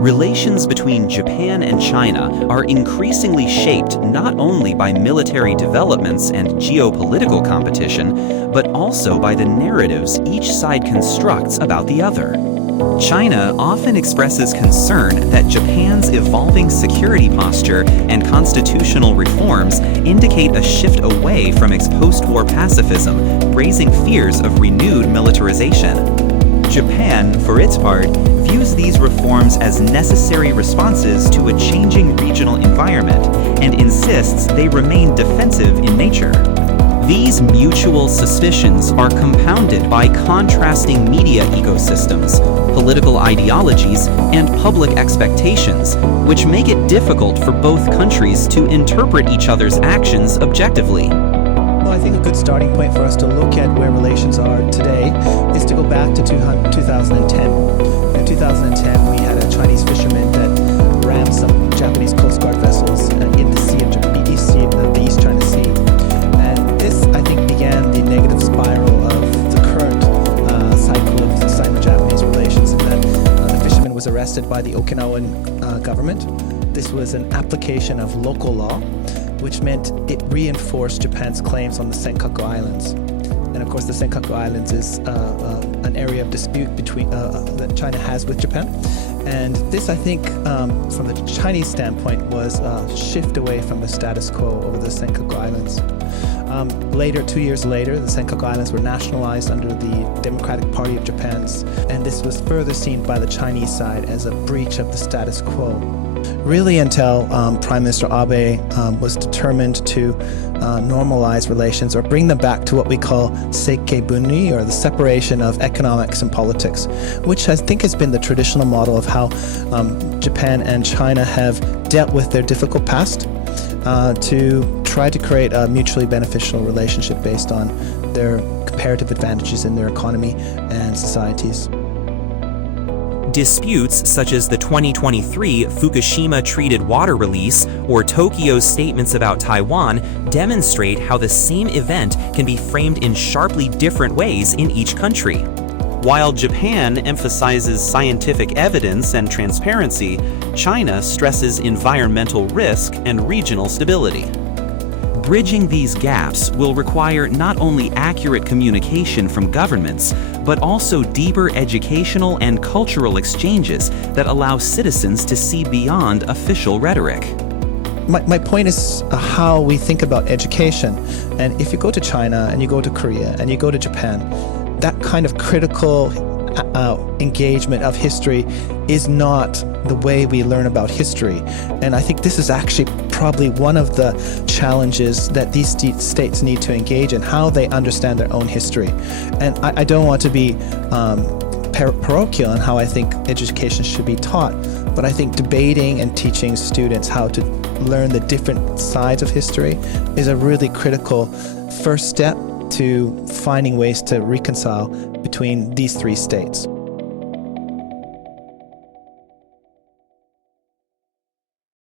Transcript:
Relations between Japan and China are increasingly shaped not only by military developments and geopolitical competition, but also by the narratives each side constructs about the other. China often expresses concern that Japan's evolving security posture and constitutional reforms indicate a shift away from its post-war pacifism, raising fears of renewed militarization. Japan, for its part, views these reforms as necessary responses to a changing regional environment and insists they remain defensive in nature. These mutual suspicions are compounded by contrasting media ecosystems, political ideologies, and public expectations, which make it difficult for both countries to interpret each other's actions objectively. Well, I think a good starting point for us to look at where relations are today is to go back to 2010. In 2010, we had a Chinese fisherman that rammed some Japanese Coast Guard vessels in the sea of the East China Sea. And this, I think, began the negative spiral of the current cycle of the Sino-Japanese relations, in that the fisherman was arrested by the Okinawan government. This was an application of local law, which meant it reinforced Japan's claims on the Senkaku Islands. And of course, the Senkaku Islands is an area of dispute that China has with Japan. And this, I think, from the Chinese standpoint, was a shift away from the status quo over the Senkaku Islands. Later, 2 years later, the Senkaku Islands were nationalized under the Democratic Party of Japan's, and this was further seen by the Chinese side as a breach of the status quo. Really until Prime Minister Abe was determined to normalize relations or bring them back to what we call Seikei Bunri, or the separation of economics and politics, which I think has been the traditional model of how Japan and China have dealt with their difficult past to try to create a mutually beneficial relationship based on their comparative advantages in their economy and societies. Disputes such as the 2023 Fukushima treated water release or Tokyo's statements about Taiwan demonstrate how the same event can be framed in sharply different ways in each country. While Japan emphasizes scientific evidence and transparency, China stresses environmental risk and regional stability. Bridging these gaps will require not only accurate communication from governments, but also deeper educational and cultural exchanges that allow citizens to see beyond official rhetoric. My point is how we think about education. And if you go to China and you go to Korea and you go to Japan, that kind of critical engagement of history is not the way we learn about history. And I think this is actually probably one of the challenges that these states need to engage in, how they understand their own history. And I don't want to be parochial in how I think education should be taught, but I think debating and teaching students how to learn the different sides of history is a really critical first step to finding ways to reconcile between these three states.